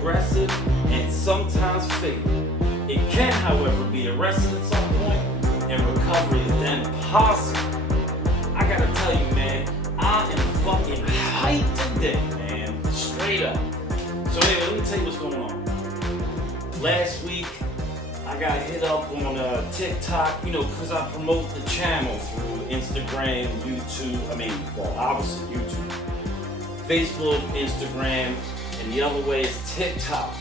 progressive and sometimes fatal. It can, however, be arrested at some point, and recovery is then possible. I gotta tell you, man, I am fucking hyped today, man. Straight up. So anyway, let me tell you what's going on. Last week, I got hit up on TikTok, because I promote the channel through Instagram, YouTube, obviously YouTube, Facebook, Instagram, and the other way is TikTok.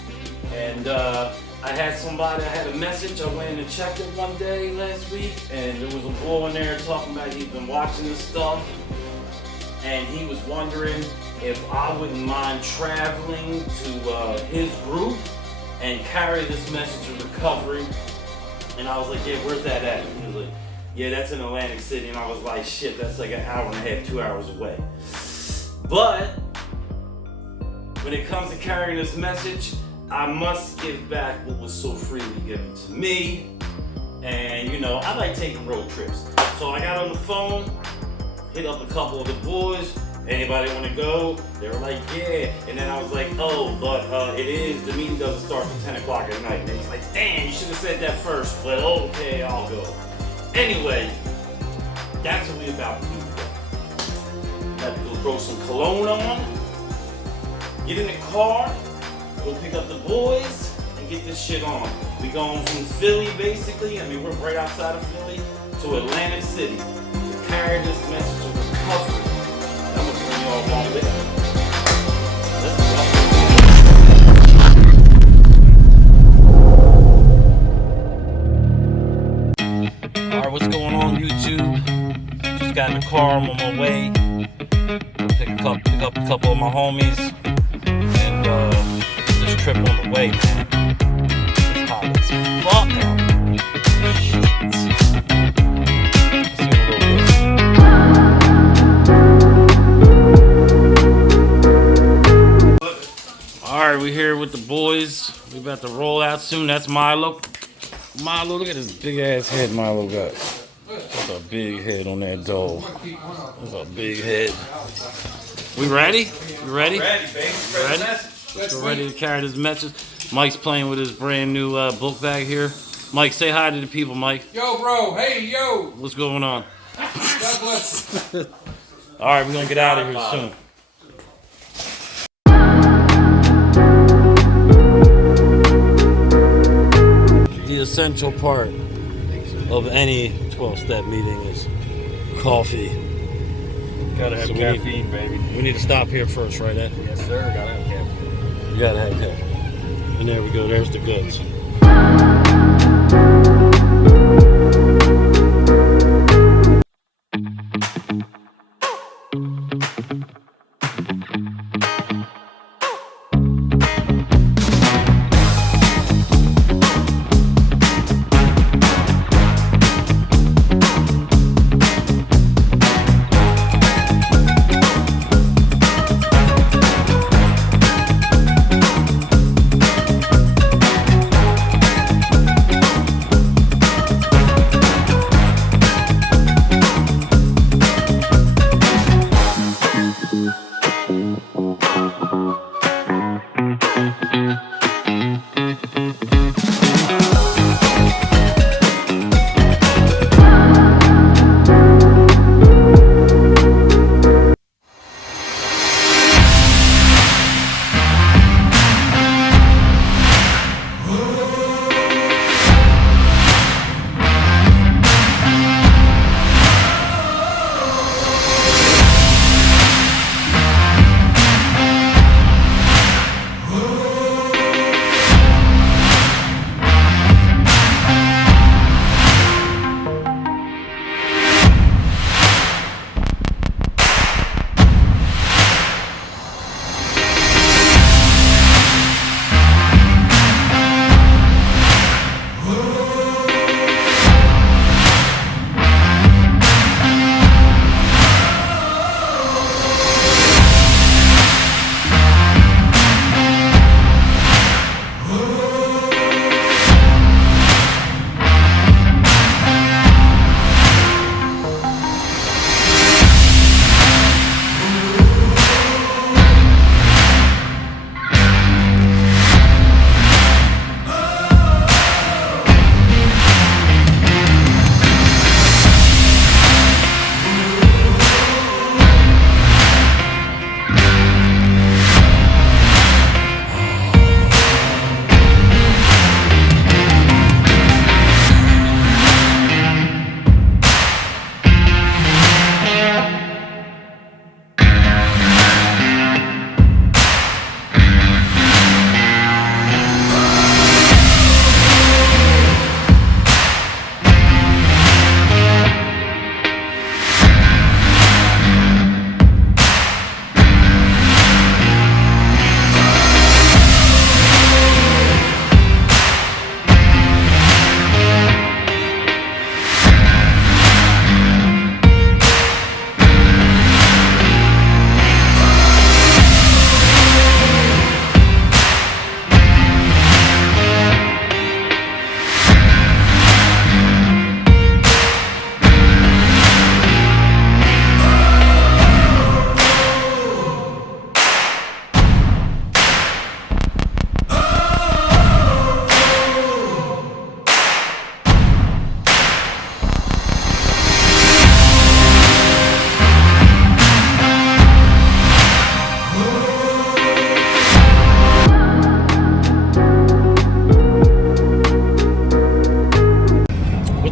And I had a message, I went in and checked it one day last week, and there was a boy in there talking about he'd been watching this stuff, and he was wondering if I wouldn't mind traveling to his group and carry this message of recovery. And I was like, yeah, where's that at? And he was like, yeah, that's in Atlantic City. And I was like, shit, that's like an hour and a half, 2 hours away. But when it comes to carrying this message, I must give back what was so freely given to me. And I like taking road trips. So I got on the phone, hit up a couple of the boys. Anybody want to go? They were like, yeah. And then I was like, oh, but the meeting doesn't start till 10 o'clock at night. And they was like, damn, you should have said that first. But okay, I'll go. Anyway, that's what we about to do today. Got to go throw some cologne on, get in the car, go pick up the boys, and get this shit on. We going from Philly, basically. We're right outside of Philly to Atlantic City to carry this message of recovery. I'm gonna bring y'all along with it. Let's go. Alright, what's going on, YouTube? Just got in the car, I'm on my way. Pick up a couple of my homies. And this trip on the way, man. It's hot as fuck out. Shit. Let's see a little bit. Alright, we're here with the boys. We about to roll out soon. That's Milo. Milo, look at this big ass head Milo got. That's a big head on that dog. That's a big head. We ready? You ready? Ready, baby. Ready? Let's go ready to carry this message. Mike's playing with his brand new book bag here. Mike, say hi to the people, Mike. Yo, bro. Hey, yo. What's going on? God bless. Alright, we're gonna get out of here soon. The essential part of any 12-step meeting is coffee. Gotta have caffeine, baby. We need to stop here first, right, Ed? Yes, sir. Gotta have caffeine. You gotta have caffeine. And there we go. There's the goods.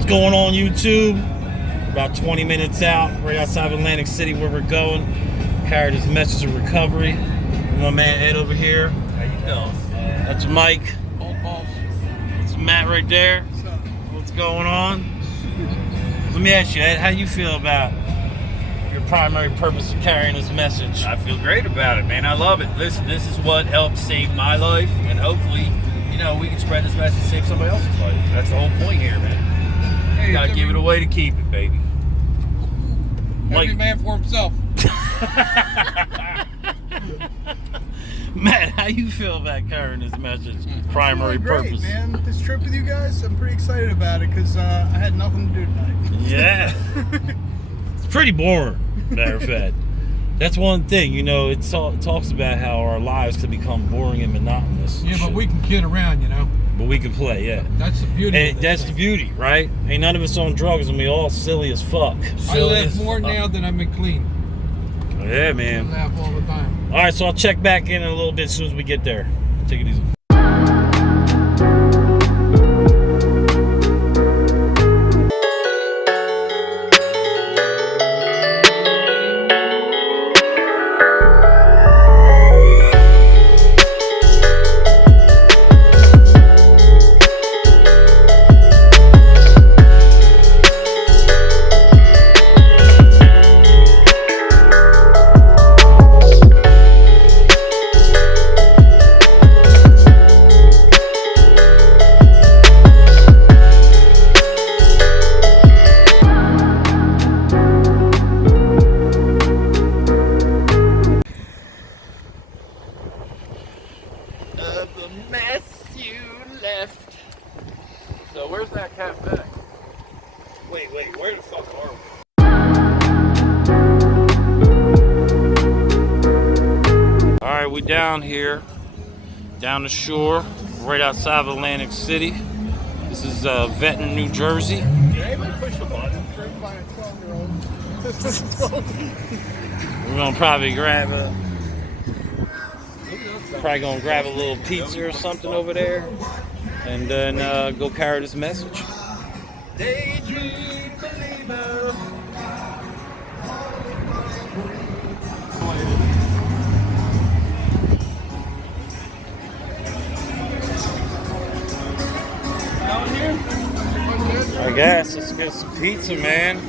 going on, YouTube? About 20 minutes out, right outside of Atlantic City where we're going. Carried this message of recovery. My man Ed over here. How you doing? That's Mike. Old balls. That's Matt right there. What's going on? Let me ask you, Ed, how you feel about your primary purpose of carrying this message? I feel great about it, man. I love it. Listen, this is what helped save my life, and hopefully, we can spread this message and save somebody else's life. That's the whole point here, man. You gotta give it away to keep it, baby. Every man for himself. Matt, how you feel about carrying this message? Primary purpose. Man, this trip with you guys, I'm pretty excited about it because I had nothing to do tonight. Yeah. It's pretty boring, matter of fact. That's one thing, it talks about how our lives can become boring and monotonous. Yeah, but we can kid around, But we can play, yeah. That's the beauty. And that's the beauty, right? Ain't none of us on drugs and we all silly as fuck. I laugh more now than I've been clean. Yeah, I man. laugh all the time. All right, so I'll check back in a little bit as soon as we get there. Take it easy. The mess you left. So where's that cafe? Wait, where the fuck are we? All right, we down here, down the shore, right outside of Atlantic City. This is Venton, New Jersey. Did anybody push the button? Driven by a 12-year-old. We're gonna probably grab a little pizza or something over there, and then go carry this message. Daydream believer. I guess let's get some pizza, man.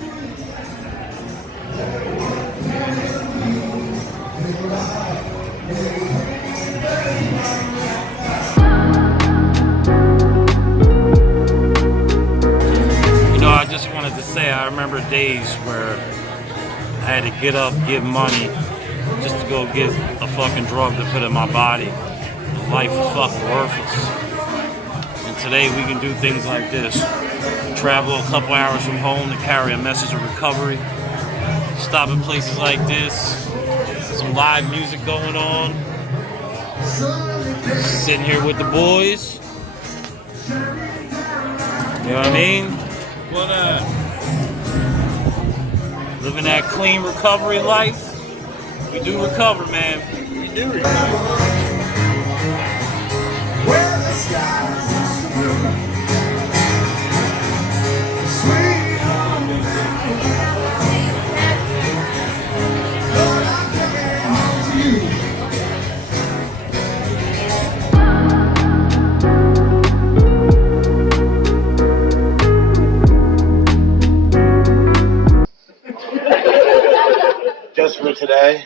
I just wanted to say I remember days where I had to get up, give money just to go get a fucking drug to put in my body. Life is fucking worthless. And today we can do things like this. Travel a couple hours from home to carry a message of recovery. Stop at places like this. Some live music going on. Sitting here with the boys. You know what I mean? What Living that clean recovery life. We do recover, man. you do recover. Where the skies are blue, sweet home Lord, I'm coming home to you. Just for today.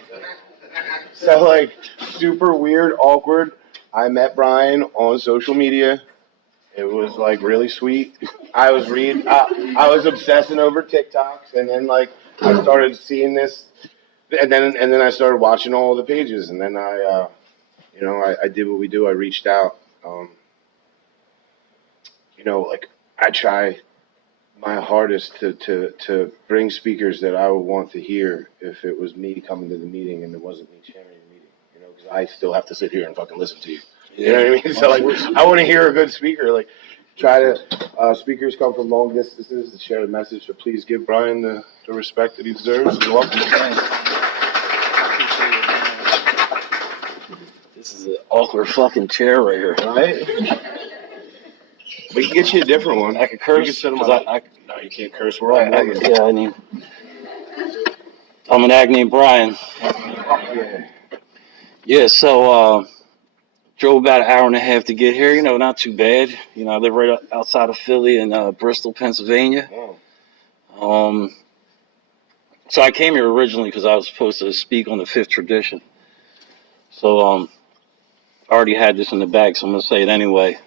So super weird, awkward. I met Brian on social media. It was really sweet. I was I was obsessing over TikToks, and then I started seeing this, and then I started watching all the pages, and then I did what we do. I reached out. I try my hardest to bring speakers that I would want to hear if it was me coming to the meeting and it wasn't me chairing the meeting, because I still have to sit here and fucking listen to you. You know what I mean? So I want to hear a good speaker. Speakers come from long distances to share the message. So please give Brian the respect that he deserves. You're welcome. This is an awkward fucking chair right here. Right? We can get you a different one. I could curse sit because on I you can't curse. We're all Mormon. Yeah, I mean, I'm an ag named Brian. Yeah. Yeah, so drove about an hour and a half to get here. You know, not too bad. You know, I live right outside of Philly in Bristol, Pennsylvania. Oh. So I came here originally because I was supposed to speak on the fifth tradition. So I already had this in the bag, so I'm gonna say it anyway.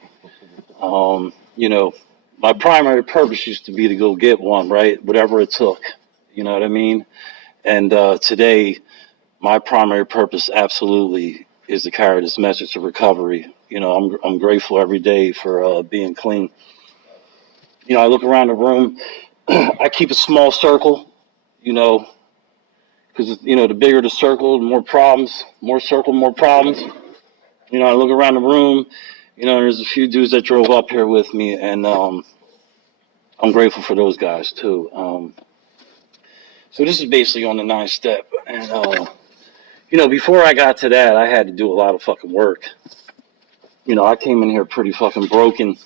You know, my primary purpose used to be to go get one, right? Whatever it took. You know what I mean? And today, my primary purpose absolutely is to carry this message of recovery. You know, I'm grateful every day for being clean. You know, I look around the room. I keep a small circle. You know, because you know, the bigger the circle, the more problems. More circle, more problems. You know, I look around the room. You know, there's a few dudes that drove up here with me, and I'm grateful for those guys too. So this is basically on the 9th step, and you know, before I got to that, I had to do a lot of fucking work. You know, I came in here pretty fucking broken.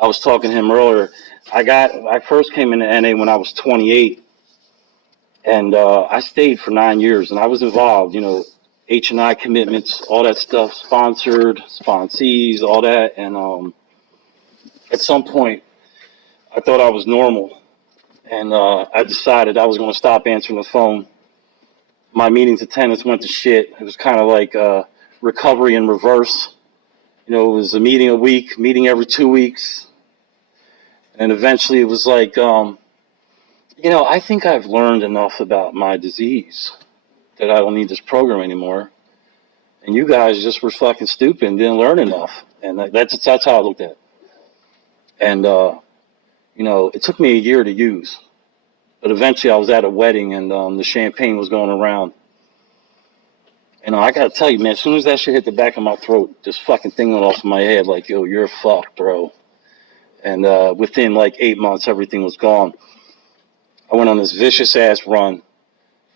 I was talking to him earlier. I first came into NA when I was 28, and I stayed for 9 years, and I was involved. You know, H&I commitments, all that stuff, sponsored, sponsees, all that, and at some point, I thought I was normal, and I decided I was going to stop answering the phone. My meetings attendance went to shit. It was kind of like recovery in reverse. You know, it was a meeting a week, meeting every 2 weeks. And eventually it was like, you know, I think I've learned enough about my disease that I don't need this program anymore. And you guys just were fucking stupid and didn't learn enough. And that's how I looked at it. And, you know, it took me a year to use. But eventually I was at a wedding and the champagne was going around. And I got to tell you, man, as soon as that shit hit the back of my throat, this fucking thing went off in my head like, yo, you're fucked, bro. And within like 8 months, everything was gone. I went on this vicious-ass run,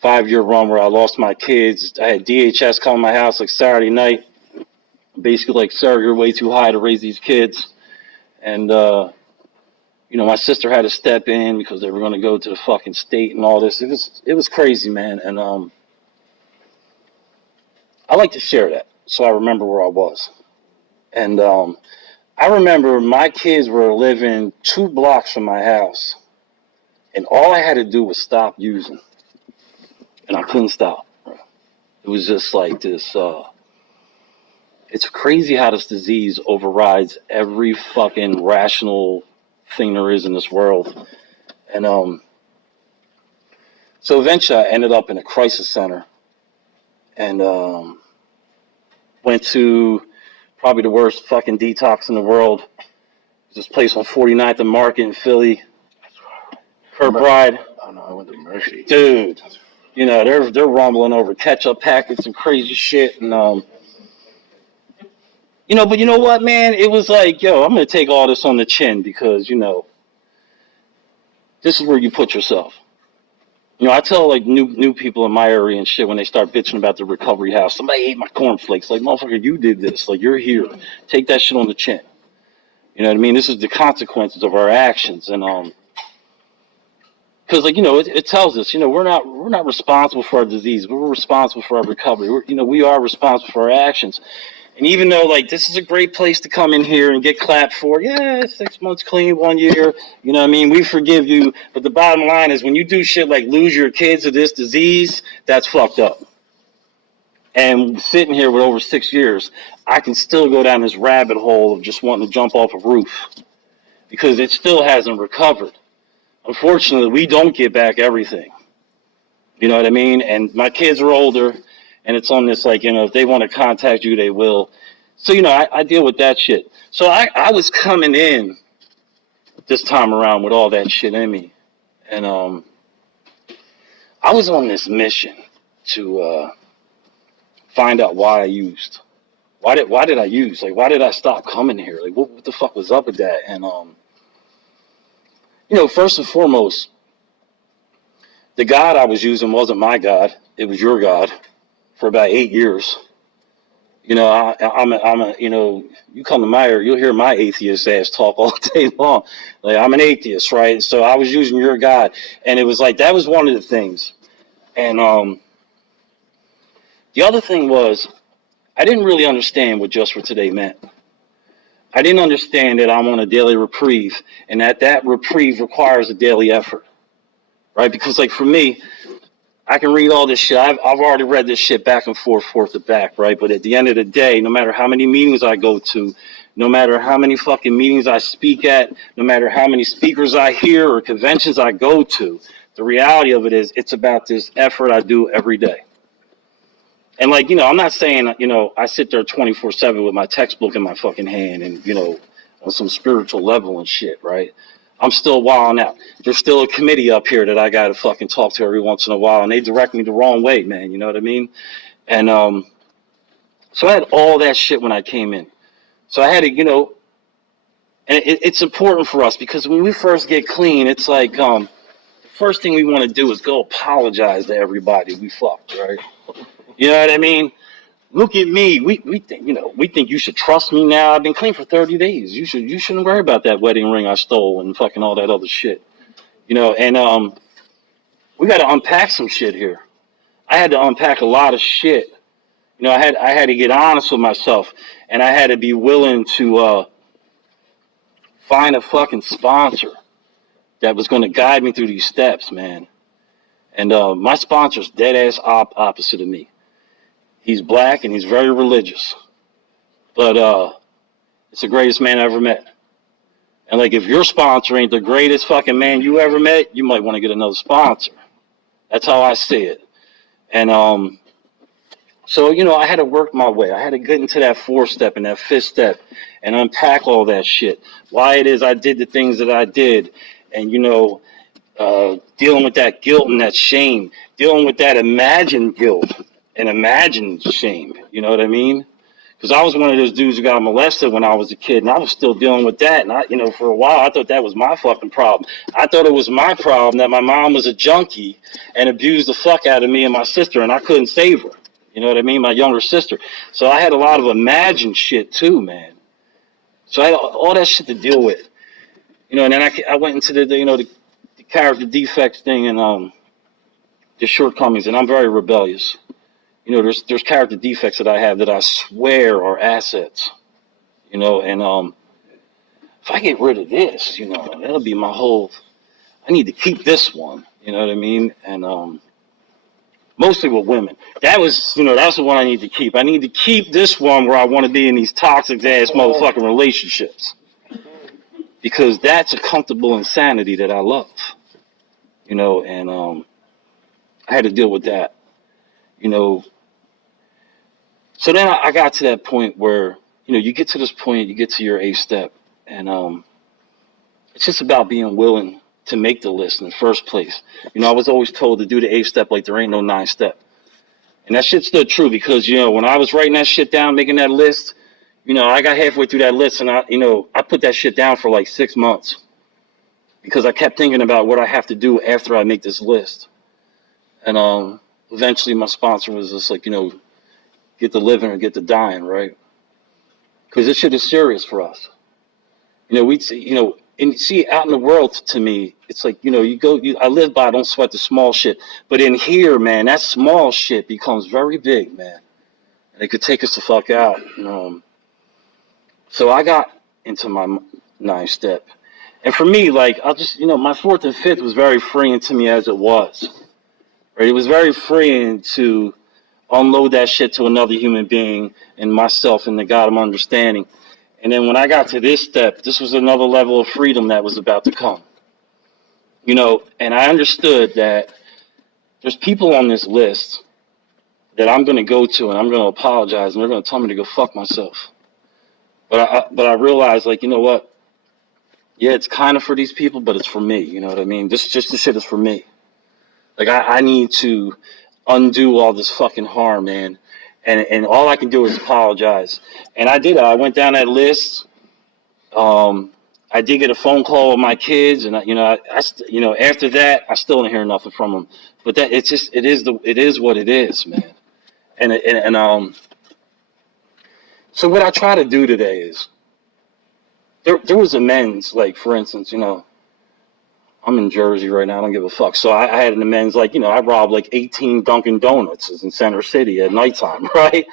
5-year run where I lost my kids. I had DHS come to my house like Saturday night. Basically like, sir, you're way too high to raise these kids. And, you know, my sister had to step in because they were going to go to the fucking state and all this. It was crazy, man. And I like to share that so I remember where I was. And I remember my kids were living 2 blocks from my house. And all I had to do was stop using. And I couldn't stop. It was just like this. It's crazy how this disease overrides every fucking rational thing there is in this world. And so eventually I ended up in a crisis center and went to probably the worst fucking detox in the world. This place on 49th and Market in Philly. Kurt Bride. Oh no, I went to Mercy. Dude, you know, they're rumbling over ketchup packets and crazy shit. And you know, but you know what, man? It was like, yo, I'm gonna take all this on the chin because, you know, this is where you put yourself. You know, I tell like new people in my area and shit when they start bitching about the recovery house. Somebody ate my cornflakes. Like, motherfucker, you did this. Like, you're here. Take that shit on the chin. You know what I mean? This is the consequences of our actions. And because like, you know, it tells us, you know, we're not responsible for our disease, but we're responsible for our recovery. We are responsible for our actions. And even though, like, this is a great place to come in here and get clapped for, yeah, 6 months clean, 1 year, you know what I mean? We forgive you. But the bottom line is when you do shit like lose your kids to this disease, that's fucked up. And sitting here with over 6 years, I can still go down this rabbit hole of just wanting to jump off a roof because it still hasn't recovered. Unfortunately, we don't get back everything. You know what I mean? And my kids are older. And it's on this, like, you know, if they want to contact you, they will. So, you know, I deal with that shit. So I was coming in this time around with all that shit in me. And I was on this mission to find out why I used. Why did I use? Like, why did I stop coming here? Like, what the fuck was up with that? And, you know, first and foremost, the God I was using wasn't my God. It was your God. For about 8 years, You come to my area, you'll hear my atheist ass talk all day long. Like, I'm an atheist, right? So I was using your God, and it was like, that was one of the things. And the other thing was, I didn't really understand what Just for Today meant. I didn't understand that I'm on a daily reprieve, and that reprieve requires a daily effort, right? Because, like, for me, I can read all this shit. I've already read this shit back and forth to back, right? But at the end of the day, no matter how many meetings I go to, no matter how many fucking meetings I speak at, no matter how many speakers I hear or conventions I go to, the reality of it is, it's about this effort I do every day. And, like, I'm not saying, I sit there 24/7 with my textbook in my fucking hand and, on some spiritual level and shit, right? I'm still wilding out. There's still a committee up here that I got to fucking talk to every once in a while, and they direct me the wrong way, man. You know what I mean? And so I had all that shit when I came in. So I had to, and it's important for us because when we first get clean, it's like the first thing we want to do is go apologize to everybody we fucked, right? You know what I mean? Look at me. We think we think you should trust me now. I've been clean for 30 days. You shouldn't worry about that wedding ring I stole and fucking all that other shit. And we got to unpack some shit here. I had to unpack a lot of shit. I had to get honest with myself, and I had to be willing to find a fucking sponsor that was going to guide me through these steps, man. And my sponsor's dead ass opposite of me. He's black and he's very religious, but it's the greatest man I ever met. And, like, if your sponsor ain't the greatest fucking man you ever met, you might want to get another sponsor. That's how I see it. And so I had to work my way. I had to get into that 4th step and that 5th step and unpack all that shit. Why it is I did the things that I did, and dealing with that guilt and that shame, dealing with that imagined guilt and imagined shame. You know what I mean? Because I was one of those dudes who got molested when I was a kid, and I was still dealing with that. And for a while, I thought that was my fucking problem. I thought it was my problem that my mom was a junkie and abused the fuck out of me and my sister, and I couldn't save her. You know what I mean? My younger sister. So I had a lot of imagined shit too, man. So I had all that shit to deal with. And then I went into the character defects thing and the shortcomings, and I'm very rebellious. There's character defects that I have that I swear are assets. And if I get rid of this, that'll be my whole. I need to keep this one. You know what I mean? And mostly with women. That's the one I need to keep. I need to keep this one where I want to be in these toxic ass motherfucking relationships, because that's a comfortable insanity that I love. And I had to deal with that. So then I got to that point where, you get to this point, you get to your 8th step, and it's just about being willing to make the list in the first place. I was always told to do the 8th step like there ain't no 9th step. And that shit stood true because, when I was writing that shit down, making that list, I got halfway through that list and I put that shit down for like 6 months because I kept thinking about what I have to do after I make this list. And eventually my sponsor was just like, get the living or get the dying, right? Because this shit is serious for us. And see, out in the world, to me, it's like, I live by, don't sweat the small shit. But in here, man, that small shit becomes very big, man. And it could take us the fuck out. So I got into my 9th step. And for me, like, I'll just, my 4th and 5th was very freeing to me as it was. Right? It was very freeing to unload that shit to another human being and myself and the God I'm understanding. And then when I got to this step, this was another level of freedom that was about to come. And I understood that there's people on this list that I'm going to go to and I'm going to apologize and they're going to tell me to go fuck myself. But I realized, like, you know what? Yeah, it's kind of for these people, but it's for me. You know what I mean? This shit is for me. Like, I need to undo all this fucking harm, man. And all I can do is apologize. And I did. I went down that list. I did get a phone call with my kids, and after that, I still didn't hear nothing from them. But that it is what it is, man. And So what I try to do today is, there was amends, like, for instance, you know, I'm in Jersey right now, I don't give a fuck. So I had an amends, like, you know, I robbed like 18 Dunkin' Donuts in Center City at nighttime, right?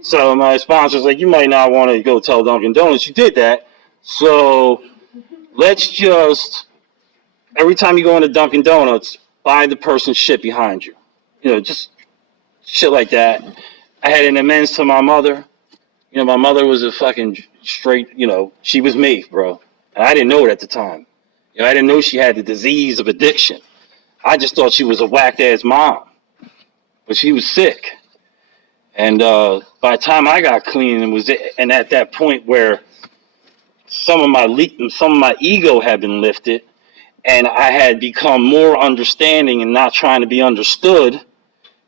So my sponsor's like, you might not want to go tell Dunkin' Donuts you did that. So let's just, every time you go into Dunkin' Donuts, buy the person's shit behind you. You know, just shit like that. I had an amends to my mother. You know, my mother was a fucking straight, you know, she was me, bro. And I didn't know it at the time. You know, I didn't know she had the disease of addiction. I just thought she was a whacked-ass mom. But she was sick. And by the time I got clean and at that point where some of my ego had been lifted and I had become more understanding and not trying to be understood,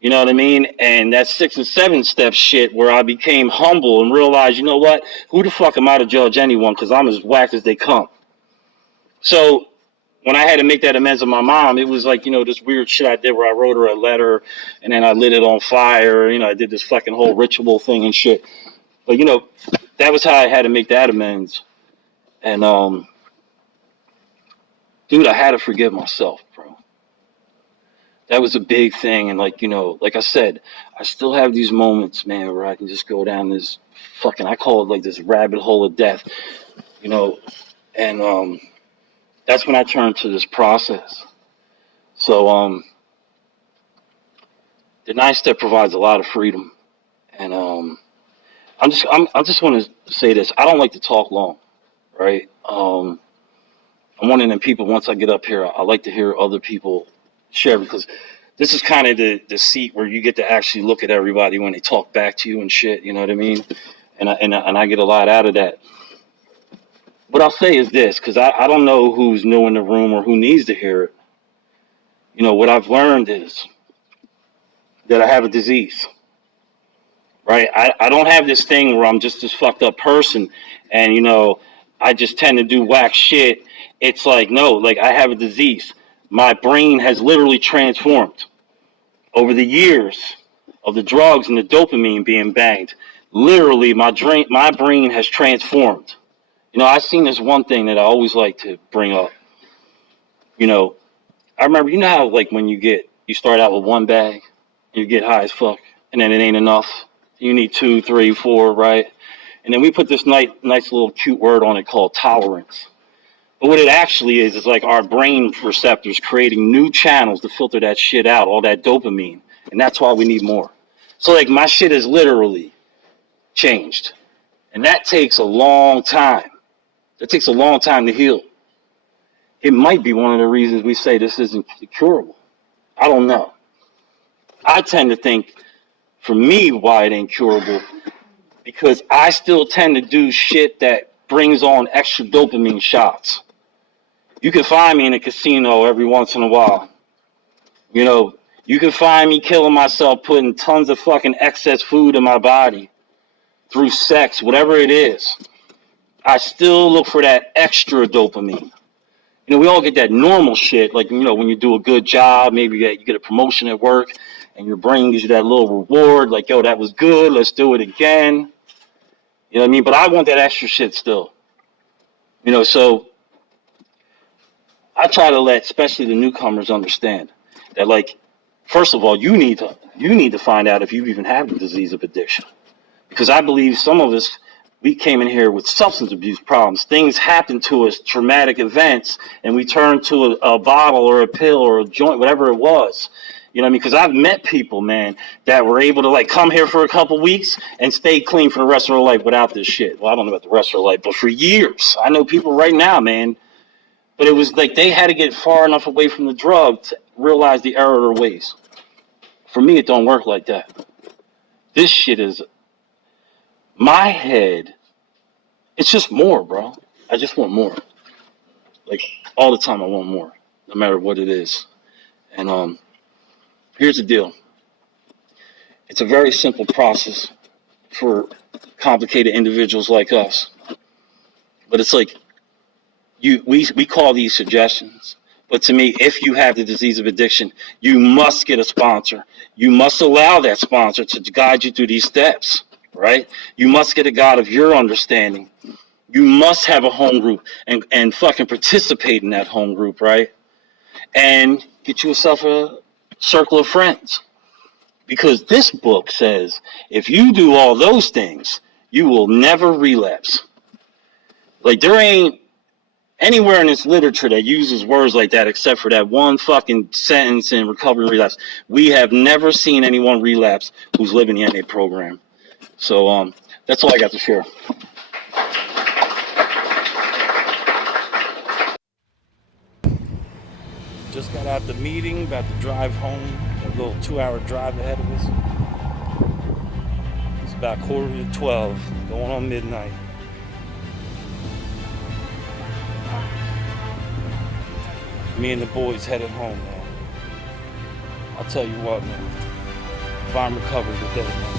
you know what I mean? And that 6 and 7 step shit where I became humble and realized, you know what? Who the fuck am I to judge anyone? Because I'm as whacked as they come. So when I had to make that amends with my mom, it was like, you know, this weird shit I did where I wrote her a letter and then I lit it on fire. You know, I did this fucking whole ritual thing and shit. But, you know, that was how I had to make that amends. And, dude, I had to forgive myself, bro. That was a big thing. And, like, you know, like I said, I still have these moments, man, where I can just go down this fucking, I call it like this rabbit hole of death, you know, and that's when I turned to this process. So the 9 step provides a lot of freedom. And I just want to say this. I don't like to talk long, right? I'm one of them people, once I get up here, I like to hear other people share, because this is kind of the seat where you get to actually look at everybody when they talk back to you and shit, you know what I mean? And I get a lot out of that. What I'll say is this, because I don't know who's new in the room or who needs to hear it. You know, what I've learned is that I have a disease, right? I don't have this thing where I'm just this fucked up person and, you know, I just tend to do whack shit. It's like, no, like I have a disease. My brain has literally transformed over the years of the drugs and the dopamine being banged. Literally, my brain has transformed. You know, I've seen this one thing that I always like to bring up. You know, I remember, you know how, like, when you start out with one bag, you get high as fuck, and then it ain't enough. You need 2, 3, 4, right? And then we put this nice little cute word on it called tolerance. But what it actually is like our brain receptors creating new channels to filter that shit out, all that dopamine. And that's why we need more. So, like, my shit is literally changed. And that takes a long time. That takes a long time to heal. It might be one of the reasons we say this isn't curable. I don't know. I tend to think, for me, why it ain't curable, because I still tend to do shit that brings on extra dopamine shots. You can find me in a casino every once in a while. You know, you can find me killing myself, putting tons of fucking excess food in my body through sex, whatever it is. I still look for that extra dopamine. You know, we all get that normal shit, like, you know, when you do a good job, maybe you get a promotion at work, and your brain gives you that little reward, like, yo, that was good, let's do it again. You know what I mean? But I want that extra shit still. You know, so I try to let, especially the newcomers, understand that, like, first of all, you need to find out if you even have the disease of addiction. Because I believe some of us, we came in here with substance abuse problems. Things happen to us, traumatic events, and we turn to a bottle or a pill or a joint, whatever it was. You know what I mean? Because I've met people, man, that were able to, like, come here for a couple weeks and stay clean for the rest of their life without this shit. Well, I don't know about the rest of their life, but for years. I know people right now, man. But it was like they had to get far enough away from the drug to realize the error of their ways. For me, it don't work like that. This shit is, my head, it's just more, bro. I just want more. Like, all the time I want more, no matter what it is. And here's the deal. It's a very simple process for complicated individuals like us. But it's like, we call these suggestions. But to me, if you have the disease of addiction, you must get a sponsor. You must allow that sponsor to guide you through these steps. right? You must get a God of your understanding. You must have a home group and fucking participate in that home group, right? And get yourself a circle of friends. Because this book says if you do all those things, you will never relapse. Like, there ain't anywhere in this literature that uses words like that except for that one fucking sentence in recovery and relapse. We have never seen anyone relapse who's living the NA program. So that's all I got to share. Just got out the meeting, about to drive home. A little 2-hour drive ahead of us. It's about 11:45, going on midnight. Me and the boys headed home, man. I'll tell you what, man. If I'm recovered today, man,